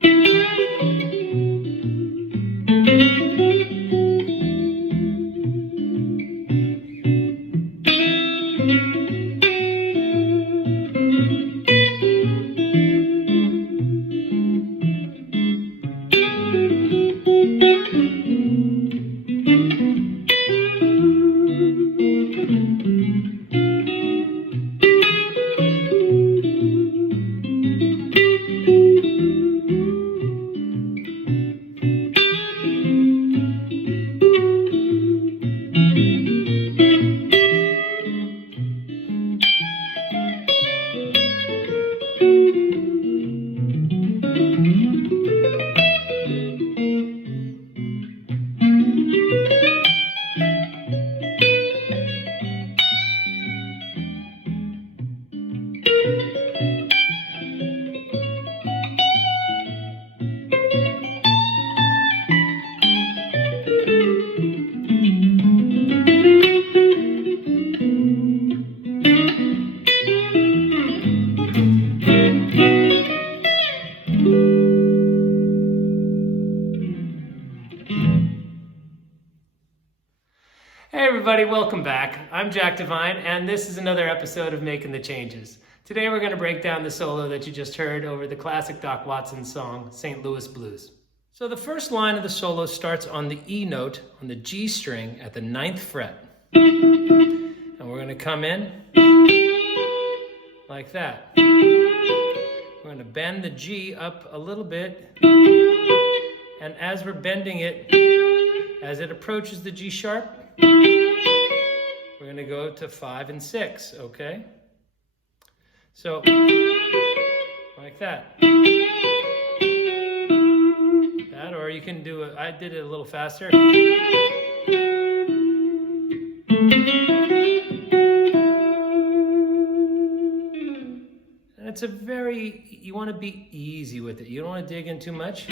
Hey everybody, welcome back. I'm Jack Devine, and this is another episode of Making the Changes. Today we're going to break down the solo that you just heard over the classic Doc Watson song, St. Louis Blues. So the first line of the solo starts on the E note on the G string at the 9th fret. And we're going to come in like that. We're going to bend the G up a little bit, and as we're bending it, as it approaches the G sharp, we're going to go to 5 and 6, okay? So, like that. That, or you can do it, I did it a little faster. And it's you want to be easy with it. You don't want to dig in too much.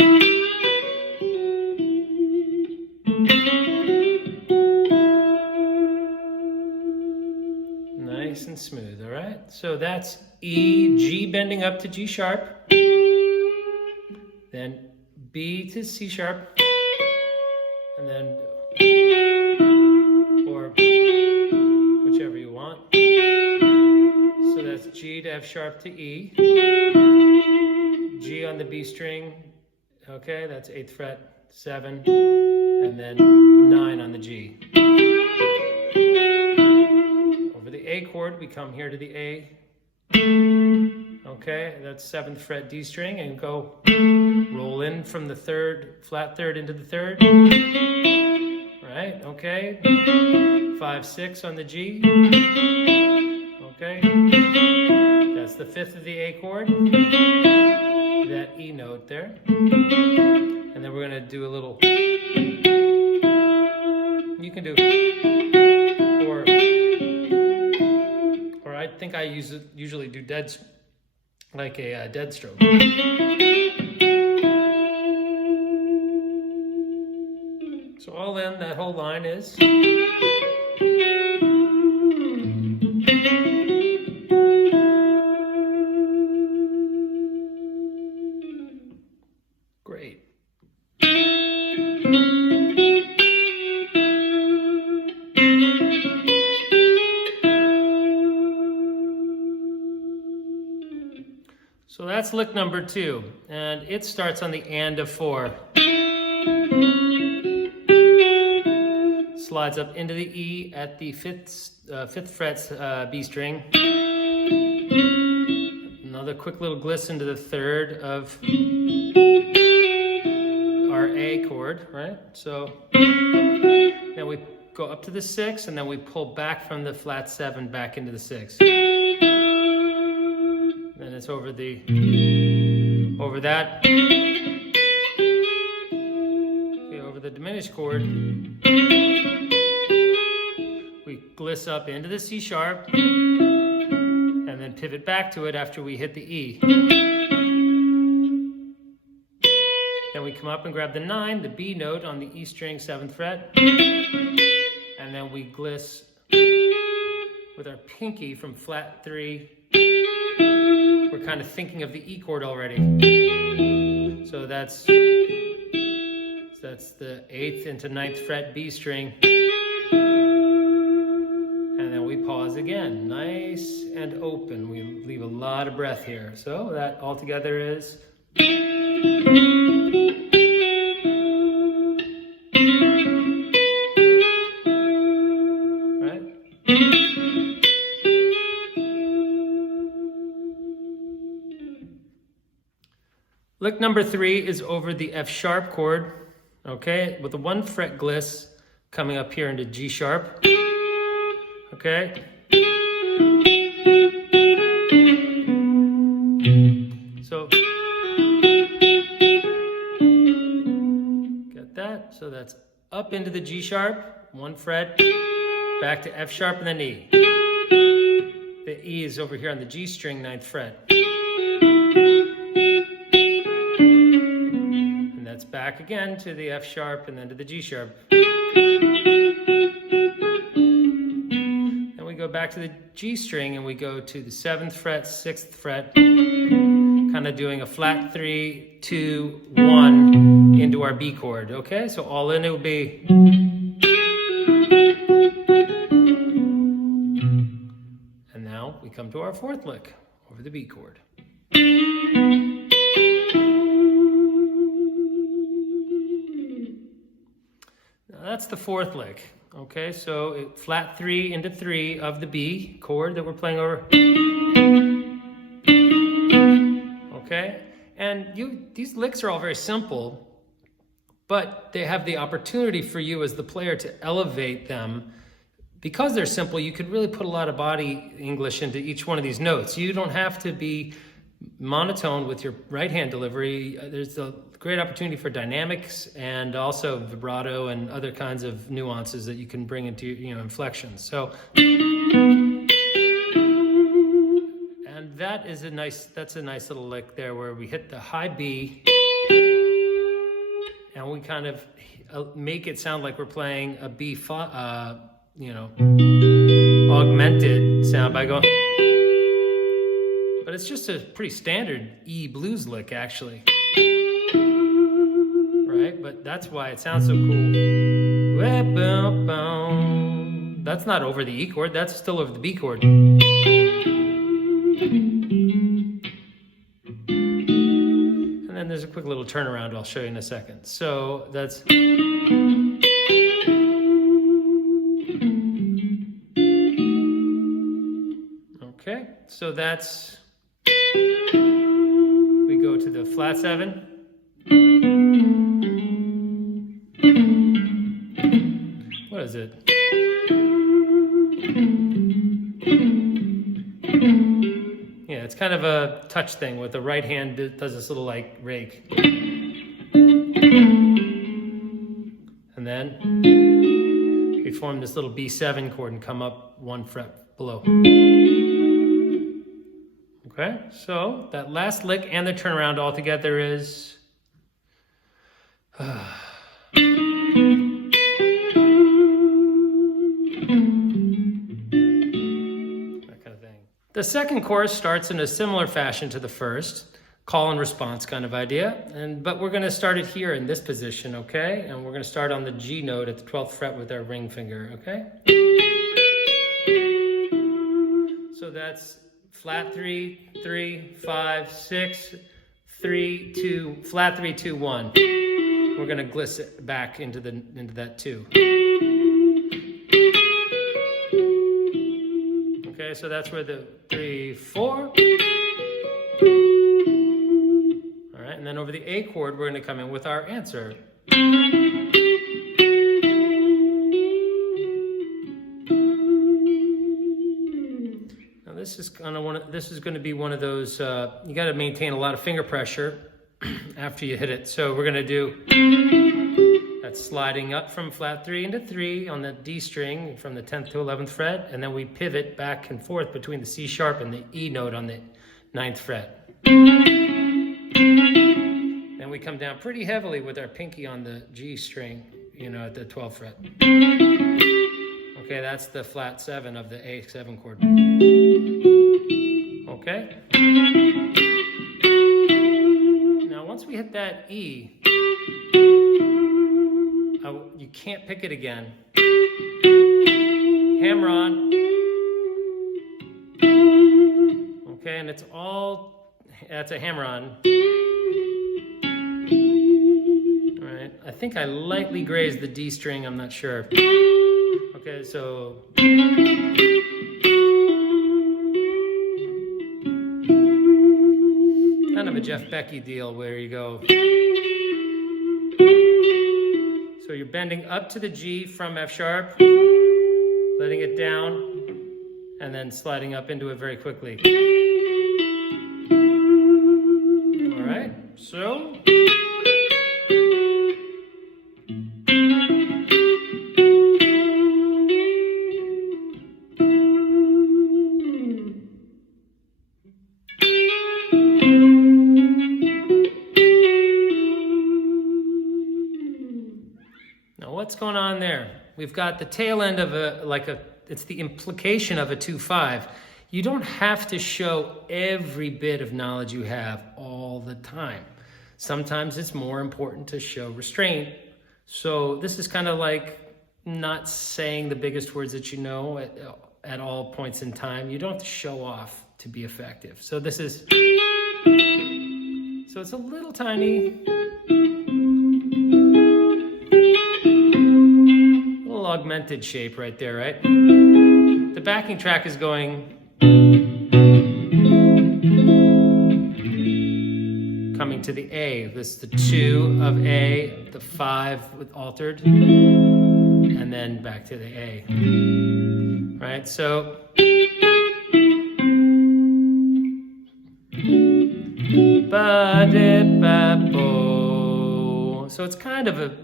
Nice and smooth, all right? So that's E, G bending up to G sharp, then B to C sharp, and then, or whichever you want. So that's G to F sharp to E, G on the B string, okay, that's 8th fret, 7, and then 9 on the G. Over the A chord, we come here to the A, okay, that's 7th fret D string, and go roll in from the 3rd, flat 3rd into the 3rd, right, okay, 5, 6 on the G, okay, that's the 5th of the A chord, that E note there, and then we're going to do a little, you can do, or I think I usually do dead, like a dead stroke. So all in, that whole line is. Great. So that's lick number 2, and it starts on the and of 4. Slides up into the E at the 5th fret B string. Another quick little gliss into the 3rd of our A chord, right? So then we go up to the 6, and then we pull back from the flat 7 back into the 6. Then it's over that, okay, over the diminished chord, we gliss up into the C sharp, and then pivot back to it after we hit the E. Then we come up and grab the 9, the B note on the E string, 7th fret, and then we gliss with our pinky from flat 3. We're kind of thinking of the E chord already. So that's the 8th into 9th fret B string. And then we pause again, nice and open. We leave a lot of breath here. So that all together is. Right? Lick number 3 is over the F sharp chord, okay, with a 1 fret gliss coming up here into G sharp, okay. So, get that? So that's up into the G sharp, 1 fret, back to F sharp and then E. The E is over here on the G string, 9th fret. That's back again to the F sharp and then to the G sharp. Then we go back to the G string and we go to the 7th fret, 6th fret, kind of doing a flat 3, 2, 1 into our B chord. Okay, so all in it will be. And now we come to our 4th lick over the B chord. That's the 4th lick, okay? So flat 3 into 3 of the B chord that we're playing over. Okay? And these licks are all very simple, but they have the opportunity for you as the player to elevate them. Because they're simple, you could really put a lot of body English into each one of these notes. You don't have to be monotone with your right hand delivery. There's a great opportunity for dynamics and also vibrato and other kinds of nuances that you can bring into inflections. So, and that's a nice little lick there where we hit the high B and we kind of make it sound like we're playing a B, augmented sound by going. But it's just a pretty standard E blues lick, actually. Right? But that's why it sounds so cool. That's not over the E chord, that's still over the B chord. And then there's a quick little turnaround I'll show you in a second. So that's. Okay, so that's. We go to the flat 7. What is it? Yeah, it's kind of a touch thing with the right hand that does this little like rake. And then we form this little B7 chord and come up 1 fret below. Okay, so that last lick and the turnaround all together is. That kind of thing. The second chorus starts in a similar fashion to the first, call and response kind of idea, but we're going to start it here in this position, okay? And we're going to start on the G note at the 12th fret with our ring finger, okay? So that's flat 3, 3, 5, 6, 3, 2, flat 3, 2, 1. We're going to gliss it back into that 2. Okay, so that's where the 3, 4. All right, and then over the A chord, we're going to come in with our answer. This is going to be one of those, you got to maintain a lot of finger pressure after you hit it. So we're going to do that sliding up from flat 3 into 3 on the D string from the 10th to 11th fret, and then we pivot back and forth between the C sharp and the E note on the 9th fret. Then we come down pretty heavily with our pinky on the G string, at the 12th fret. Okay, that's the flat 7 of the A7 chord. Okay. Now once we hit that E, you can't pick it again. Hammer on. Okay, and it's all, that's a hammer on. All right, I think I lightly grazed the D string, I'm not sure. Okay, so. Kind of a Jeff Becky deal where you go. So you're bending up to the G from F sharp, letting it down, and then sliding up into it very quickly. All right, so. Now what's going on there? We've got the tail end of it's the implication of a 2-5. You don't have to show every bit of knowledge you have all the time. Sometimes it's more important to show restraint. So this is kind of like not saying the biggest words that you know at all points in time. You don't have to show off to be effective. So this is, so it's a little tiny, little augmented shape right there, right? The backing track is going, coming to the A. This is the 2 of A, the 5 with altered, and then back to the A. Right, so. So it's kind of a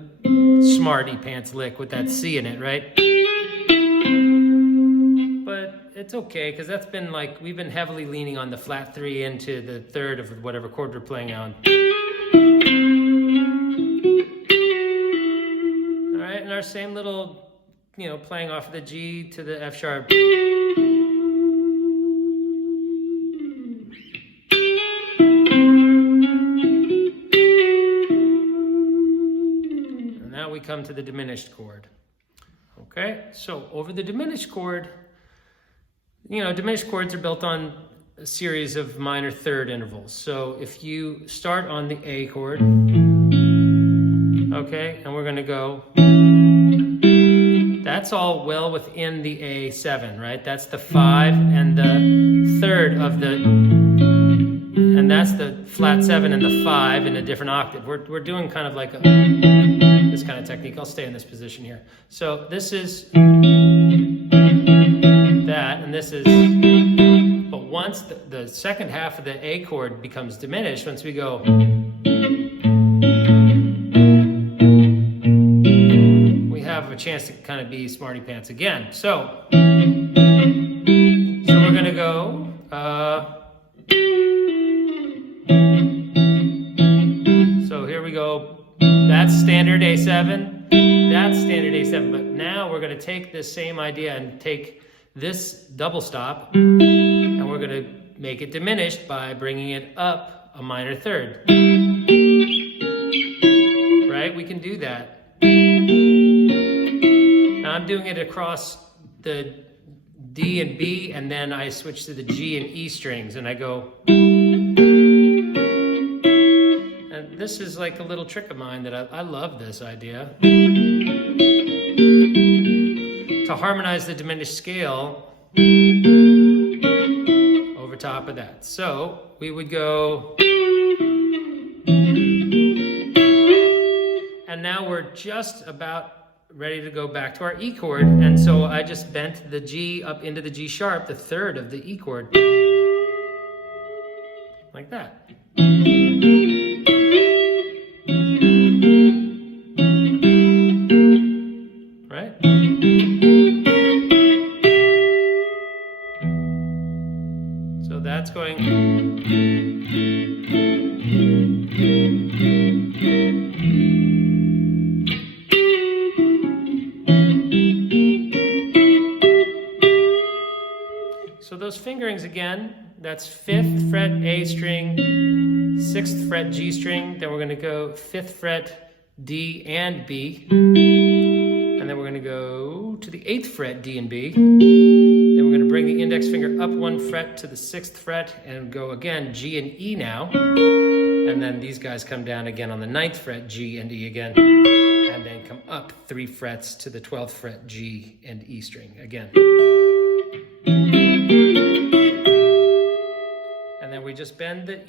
smarty pants lick with that C in it, right? But it's okay, because that's been like, we've been heavily leaning on the flat 3 into the 3rd of whatever chord we're playing on. All right, and our same little, playing off of the G to the F sharp. And now we come to the diminished chord. Okay, so over the diminished chord, diminished chords are built on a series of minor third intervals. So if you start on the A chord, okay, and we're gonna go, that's all well within the A7, right? That's the 5 and the 3rd of the, and that's the flat 7 and the 5 in a different octave. We're doing kind of like this kind of technique. I'll stay in this position here. So this is that, and this is, but once the second half of the A chord becomes diminished, once we go, we have a chance to kind of be smarty pants again. So we're gonna go, so here we go, that's standard A7, that's standard A7, but now we're gonna take this same idea and take this double stop, and we're going to make it diminished by bringing it up a minor third. Right? We can do that. Now I'm doing it across the D and B, and then I switch to the G and E strings, and I go. And this is like a little trick of mine that I love this idea. To harmonize the diminished scale over top of that. So we would go, and now we're just about ready to go back to our E chord, and so I just bent the G up into the G sharp, the 3rd of the E chord, like that. Right? So that's going. So those fingerings again, that's 5th fret A string, 6th fret G string, then we're going to go 5th fret D and B, and then we're going to go to the 8th fret D and B. Then we're going to bring the index finger up 1 fret to the 6th fret and go again G and E now. And then these guys come down again on the 9th fret G and E again, and then come up 3 frets to the 12th fret G and E string again. And then we just bend the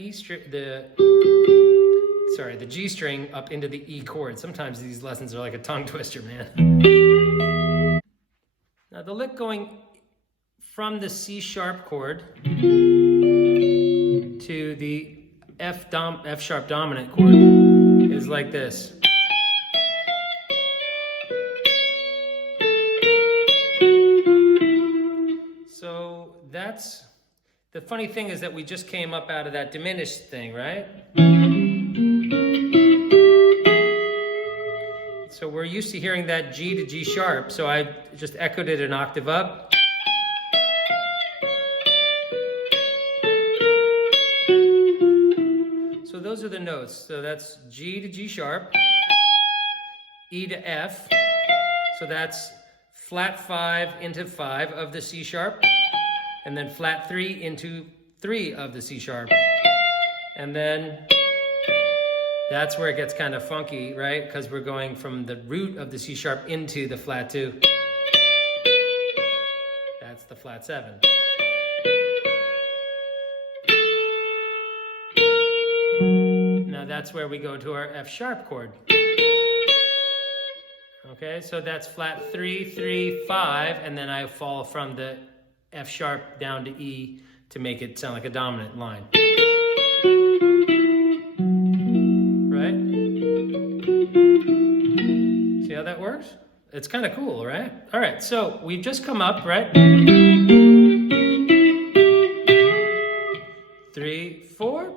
the G string up into the E chord. Sometimes these lessons are like a tongue twister, man. Now the lick going from the C sharp chord to the F sharp dominant chord is like this. So that's, the funny thing is that we just came up out of that diminished thing, right? So we're used to hearing that G to G sharp, so I just echoed it an octave up. So those are the notes. So that's G to G sharp, E to F. So that's flat 5 into 5 of the C sharp, and then flat 3 into 3 of the C sharp. And then that's where it gets kind of funky, right? Because we're going from the root of the C sharp into the flat 2. That's the flat 7. Now that's where we go to our F sharp chord. Okay, so that's flat 3, 3, 5, and then I fall from the F sharp down to E to make it sound like a dominant line. Right? See how that works? It's kind of cool, right? All right, so we've just come up, right? 3, 4.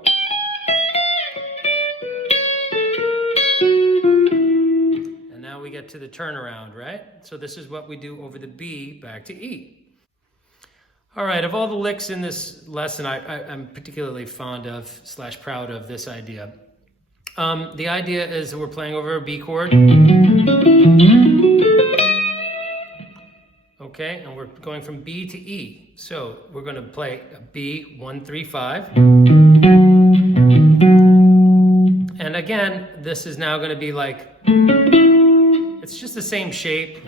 And now we get to the turnaround, right? So this is what we do over the B back to E. All right, of all the licks in this lesson, I'm particularly fond of / proud of this idea. The idea is that we're playing over a B chord. Okay, and we're going from B to E. So we're going to play a B, 1, 3, 5. And again, this is now going to be like, it's just the same shape.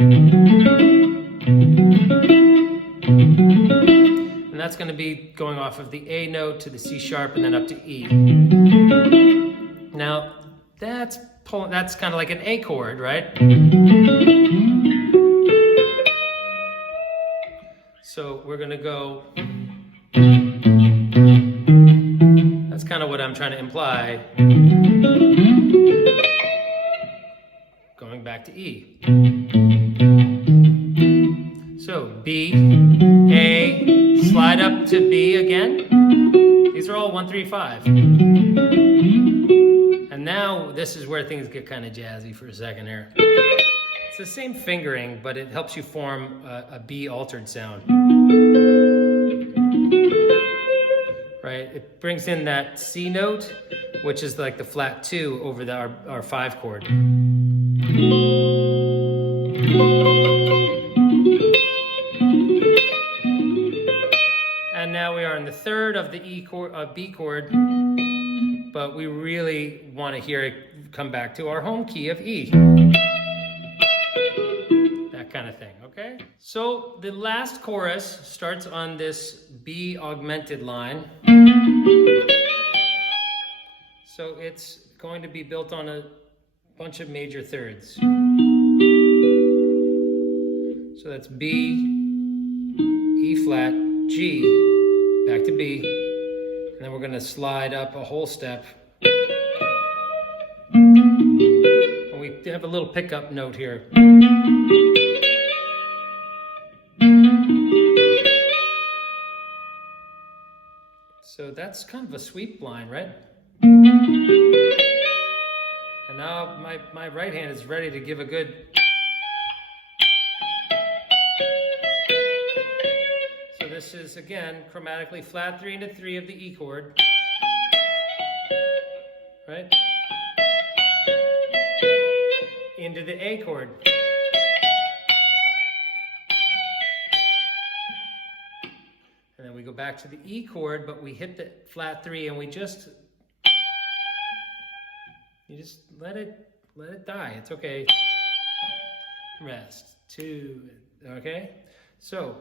And that's going to be going off of the A note to the C sharp and then up to E. Now, that's kind of like an A chord, right? So we're going to go, that's kind of what I'm trying to imply, going back to E. So B, A, slide up to B again. These are all 1, 3, 5. And now this is where things get kind of jazzy for a second here. It's the same fingering, but it helps you form a B altered sound. Right? It brings in that C note, which is like the flat 2 over our 5 chord. And now we are in the third of the B chord, but we really want to hear it come back to our home key of E. That kind of thing, okay? So the last chorus starts on this B augmented line. So it's going to be built on a bunch of major thirds. So that's B, E flat, G, back to B, and then we're going to slide up a whole step. And we have a little pickup note here. So that's kind of a sweep line, right? And now my right hand is ready to give a good... So this is, again, chromatically flat 3 into 3 of the E chord. right? Into the A chord. And then we go back to the E chord, but we hit the flat 3 and you just let it die. It's okay. Rest. 2, okay? So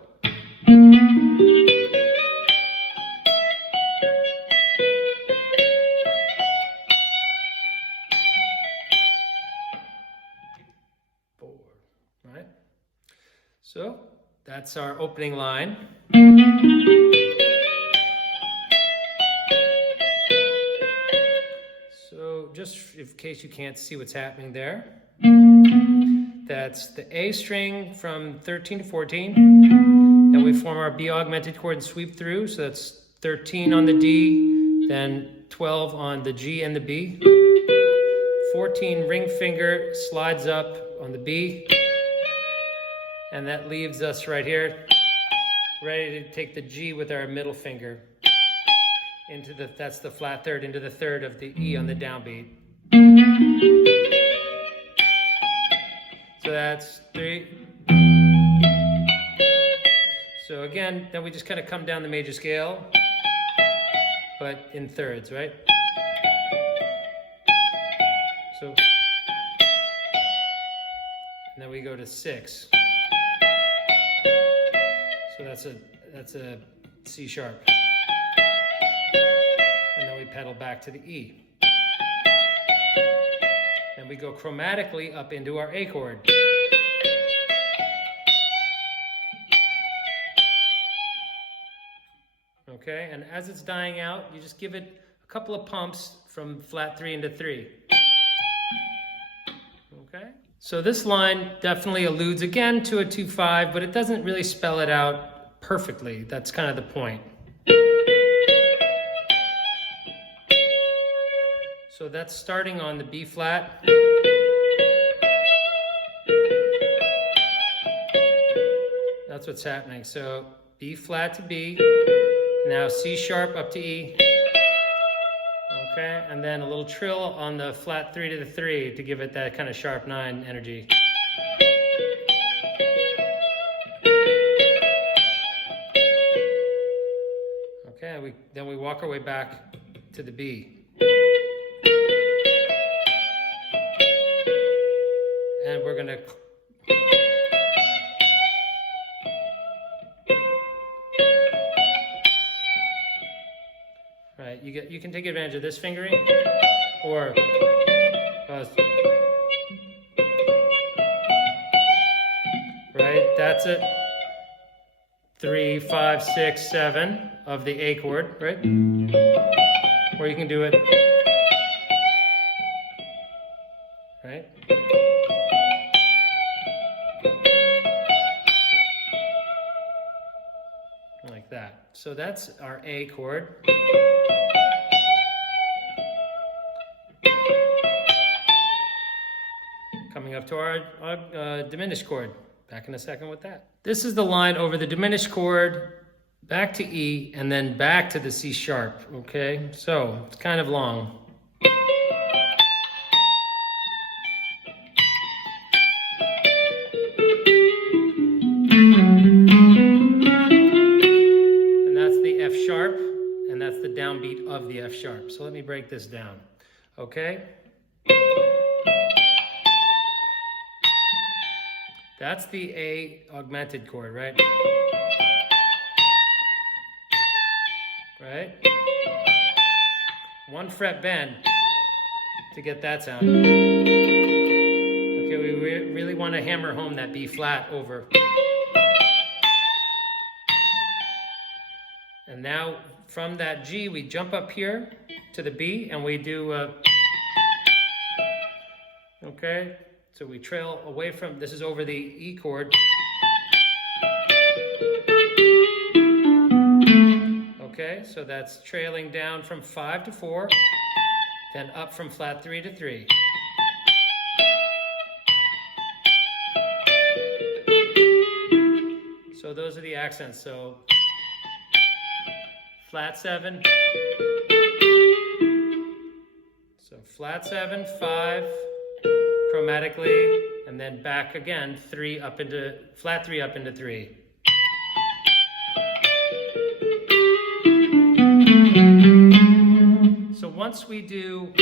right? So that's our opening line. So just in case you can't see what's happening there, that's the A string from 13 to 14. Then we form our B augmented chord and sweep through. So that's 13 on the D, then 12 on the G and the B. 14 ring finger slides up on the B. And that leaves us right here, ready to take the G with our middle finger into that's the flat third, into the third of the E on the downbeat. So that's 3. So again, then we just kind of come down the major scale, but in thirds, right? So, and then we go to 6. So that's a C sharp. And then we pedal back to the E. Then we go chromatically up into our A chord. Okay, and as it's dying out, you just give it a couple of pumps from flat 3 into 3. Okay, so this line definitely alludes again to a 2-5, but it doesn't really spell it out perfectly. That's kind of the point. So that's starting on the B flat. That's what's happening. So B flat to B, now C sharp up to E. Okay, and then a little trill on the flat 3 to the 3 to give it that kind of sharp 9 energy. Okay, then we walk our way back to the B. And we're gonna right, you can take advantage of this fingering or right, that's it. 3, 5, 6, 7 of the A chord, right? Or you can do it right. Like that. So that's our A chord. Coming up to our diminished chord. Back in a second with that. This is the line over the diminished chord, back to E, and then back to the C sharp, okay? So it's kind of long. And that's the downbeat of the F sharp. So let me break this down, okay? That's the A augmented chord, right? Right? 1 fret bend to get that sound. Okay, we really want to hammer home that B flat over. And now from that G, we jump up here to the B and we do, okay? So we trail away from, this is over the E chord. Okay, so that's trailing down from 5 to 4, then up from flat 3 to 3. So those are the accents. So flat 7. So So flat 7, 5, chromatically, and then back again, 3 up into, flat 3 up into 3. So once we do,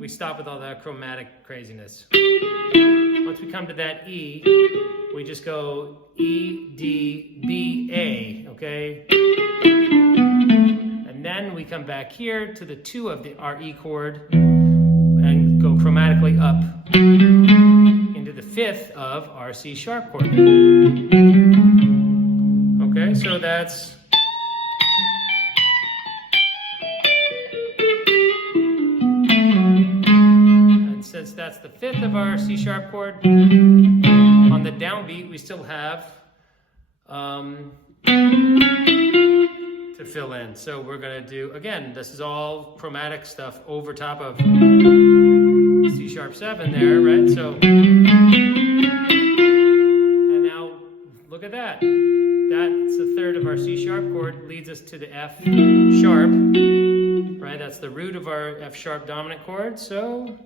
we stop with all that chromatic craziness. Once we come to that E, we just go E, D, B, A, okay? And then we come back here to the 2 of our E chord and go chromatically up into the 5th of our C sharp chord. Okay, so that's... Since that's the 5th of our C sharp chord, on the downbeat we still have to fill in. So we're going to do, again, this is all chromatic stuff over top of C sharp 7 there, right? So, and now look at that. That's the 3rd of our C sharp chord, leads us to the F sharp, right? That's the root of our F sharp dominant chord. So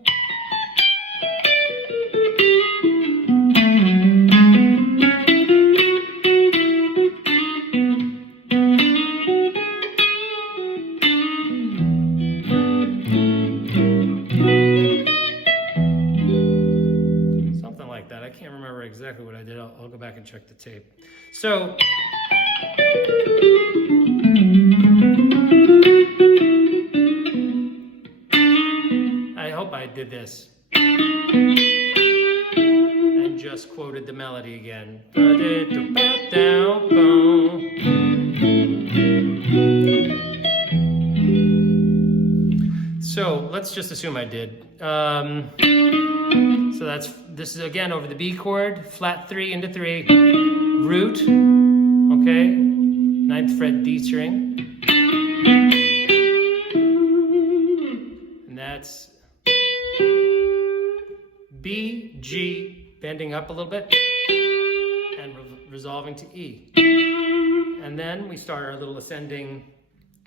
exactly what I did. I'll go back and check the tape. So I hope I did this and just quoted the melody again. So let's just assume I did. So this is again over the B chord, flat 3 into 3, root, okay, 9th fret D string, and that's B, G, bending up a little bit, and resolving to E. And then we start our little ascending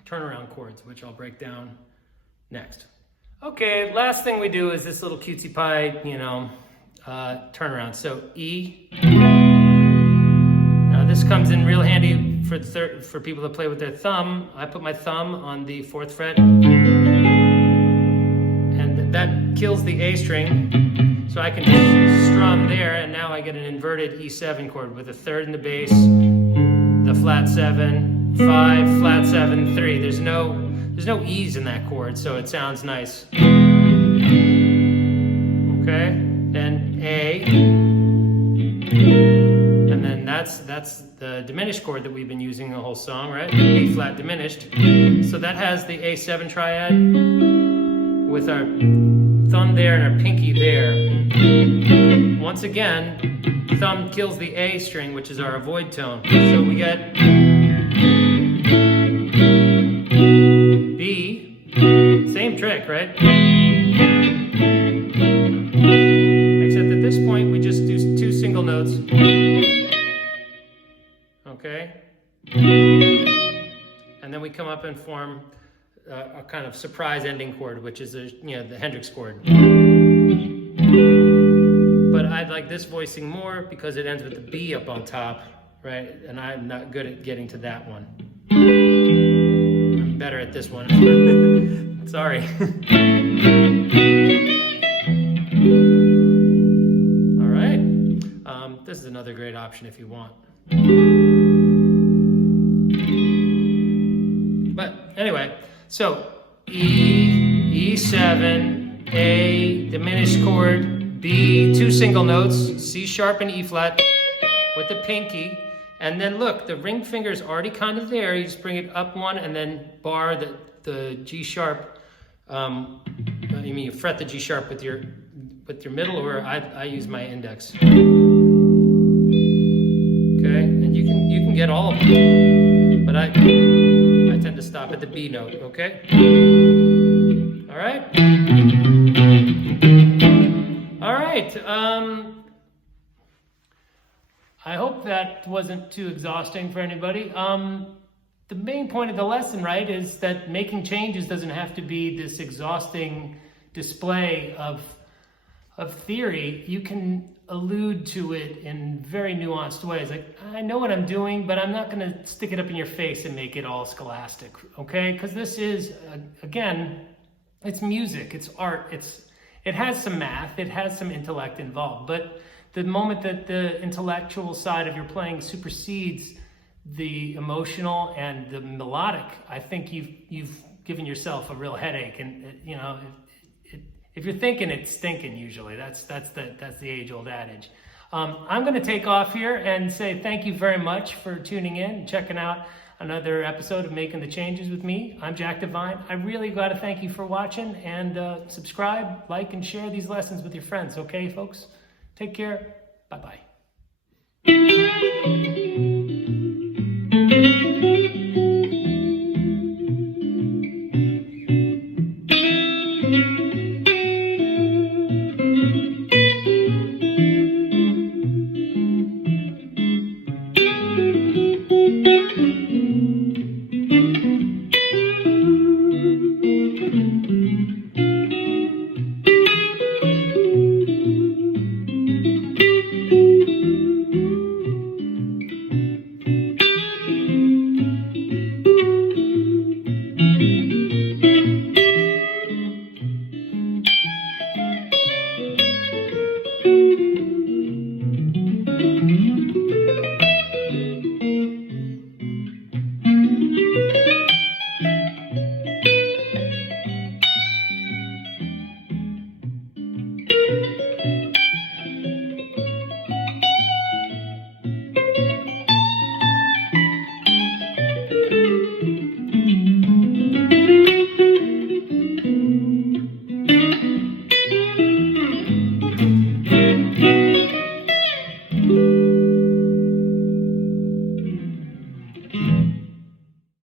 turnaround chords, which I'll break down next. Okay, last thing we do is this little cutesy pie, turnaround. So E. Now this comes in real handy for people that play with their thumb. I put my thumb on the 4th fret, and that kills the A string. So I can just strum there, and now I get an inverted E7 chord with a 3rd in the bass, the flat 7, 5, flat 7, 3. There's no E's in that chord, so it sounds nice. Okay, then A, and then that's the diminished chord that we've been using the whole song, right? A flat diminished. So that has the A7 triad with our thumb there and our pinky there. Once again, thumb kills the A string, which is our avoid tone. So we get B, same trick, right? Except at this point we just do 2 single notes. Okay? And then we come up and form a kind of surprise ending chord, which is the Hendrix chord. But I like this voicing more because it ends with the B up on top, right? And I'm not good at getting to that one. I'm better at this one. Sorry. All right. This is another great option if you want. But anyway, so E, E7, A, diminished chord, B, 2 single notes, C sharp and E flat with the pinky. And then look, the ring finger is already kind of there. You just bring it up 1 and then bar the G sharp. You fret the G sharp with your middle, or I use my index. Okay, and you can get all of them, but I tend to stop at the B note. Okay. All right. All right. I hope that wasn't too exhausting for anybody. the main point of the lesson, right, is that making changes doesn't have to be this exhausting display of theory. You can allude to it in very nuanced ways. Like, I know what I'm doing, but I'm not going to stick it up in your face and make it all scholastic, okay? Because this is, again, it's music, it's art, it has some math, it has some intellect involved, but the moment that the intellectual side of your playing supersedes the emotional and the melodic, I think you've given yourself a real headache. And you know, if you're thinking, it's stinking. Usually, that's the age-old adage. I'm going to take off here and say thank you very much for tuning in and checking out another episode of Making the Changes with me. I'm Jack Devine. I really got to thank you for watching, and subscribe, like, and share these lessons with your friends. Okay, folks? Take care. Bye-bye.